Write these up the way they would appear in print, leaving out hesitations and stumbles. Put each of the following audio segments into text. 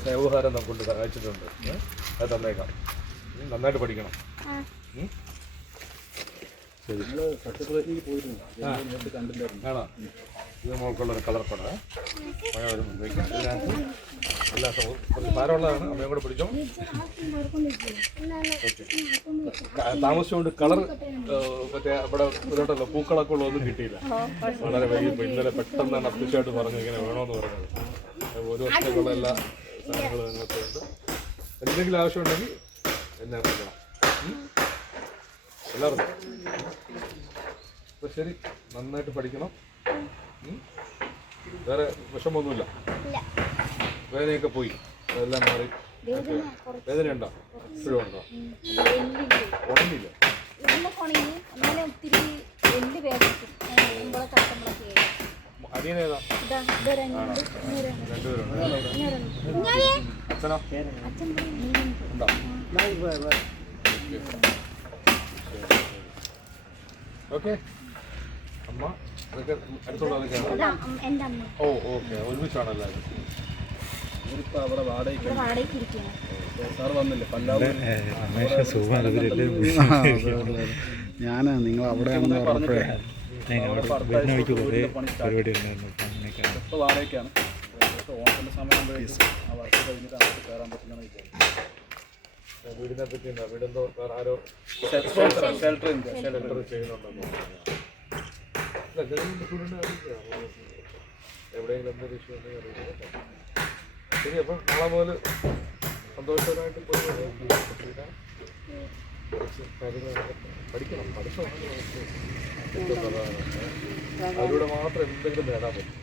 സ്നേഹോപഹാരം നമുക്ക് അയച്ചിട്ടുണ്ട്. അത് തന്നേക്കാം. നന്നായിട്ട് പഠിക്കണം. ശരി. ആണോ? ഇത് മോൾക്കുള്ളൊരു കളർ പടം. ഇതിനകത്ത് എല്ലാ കുറച്ച് ഭാരമുള്ളതാണ്. അമ്മയും കൂടെ പിടിച്ചോ. താമസിച്ചുകൊണ്ട് കളർ മറ്റേ ഇവിടെ ഇതോട്ടല്ലോ പൂക്കളൊക്കെ ഉള്ളതൊന്നും കിട്ടിയില്ല. വളരെ വൈകിപ്പോൾ ഇന്നലെ പെട്ടെന്നാണ് അത്യാവശ്യമായിട്ട് പറഞ്ഞു ഇങ്ങനെ വേണമെന്ന് പറഞ്ഞത്. ഒരു വർഷത്തേക്കുള്ള എല്ലാ സാധനങ്ങളും അതിനകത്തുണ്ട്. എന്തെങ്കിലും ആവശ്യമുണ്ടെങ്കിൽ എന്നെ അറിയിക്കണം. എല്ലാവർക്കും അപ്പോൾ ശരി, നന്നായിട്ട് പഠിക്കണം. വേറെ വിഷമമൊന്നുമില്ല. വേദനയൊക്കെ പോയി, അതെല്ലാം മാറി. വേദനയുണ്ടോ? ഇപ്പോഴും ഉണ്ടോ? ഉണങ്ങിയില്ല. അനിയനേതാ? രണ്ടുപേരുണ്ട്. അച്ഛനോ ഉണ്ടോ? ഓക്കെ. അമ്മ അതൊക്കെ അടുത്തുള്ള അതൊക്കെയാണ്. ഓ ഓക്കെ, ഒരുമിച്ചാണ് എല്ലാവരും. അവിടെ സാർ വന്നില്ലേ? ഞാൻ നിങ്ങൾ അവിടെയാണെന്ന് പറഞ്ഞപ്പോഴേ വാടകയ്ക്കാണ്. ഓണത്തിൻ്റെ സമയം ആ വർക്ക് കഴിഞ്ഞിട്ട് അങ്ങോട്ട് കയറാൻ പറ്റുന്നതാണ് വിചാരിച്ചത്. വീടിനെ പറ്റി ഉണ്ടോ? വീടെന്തോ വേറെ ആരോ ഷെൽട്ടർ ചെയ്യുന്നുണ്ടെന്നോ? എവിടെയെങ്കിലും എന്തൊരു ഇഷ്യൂ ഉണ്ടെങ്കിൽ അറിയില്ല. ശരി, അപ്പം നാളെ മുതൽ സന്തോഷകരമായിട്ട് പോയി കാര്യങ്ങളൊക്കെ പഠിക്കണം. പഠിത്തമാണ് ഏറ്റവും പ്രധാനം. അതിലൂടെ മാത്രം എന്തെങ്കിലും നേടാൻ പറ്റും.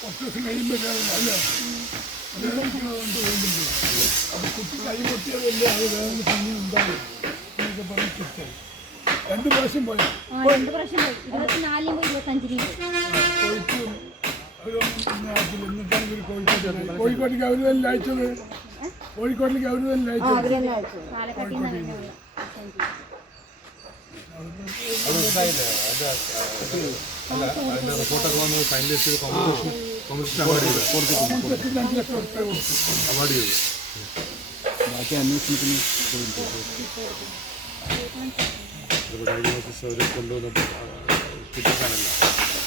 കുറച്ച് ദിവസം കഴിയുമ്പോൾ അല്ല അപ്പോൾ കുട്ടി കൈ പൊട്ടിയതല്ലേ, അത് വേറെ പിന്നെ ഉണ്ടാവും എന്നൊക്കെ പറഞ്ഞ് കിട്ടും. 2 പ്രാവശ്യം പോയി. 2 പ്രാവശ്യം പോയി. 24 25 എന്നിട്ടാണ് ഇവർ കോഴിക്കോട്ടേക്ക് അവർ തന്നെ അയച്ചത്. കോഴിക്കോട്ടിലേക്ക് അവർ തന്നെ അയച്ചത്. അല്ല, അതിൻ്റെ റിപ്പോർട്ടൊക്കെ വന്ന് സയൻറ്റിസ്റ്റ് കോമ്പറ്റീഷൻ അവാർഡ് ചെയ്തു. ബാക്കി അന്വേഷണത്തിന് ഡയഗ്നോസിസ് അവർ കൊണ്ടുവന്നിട്ട് കിട്ടാനല്ല.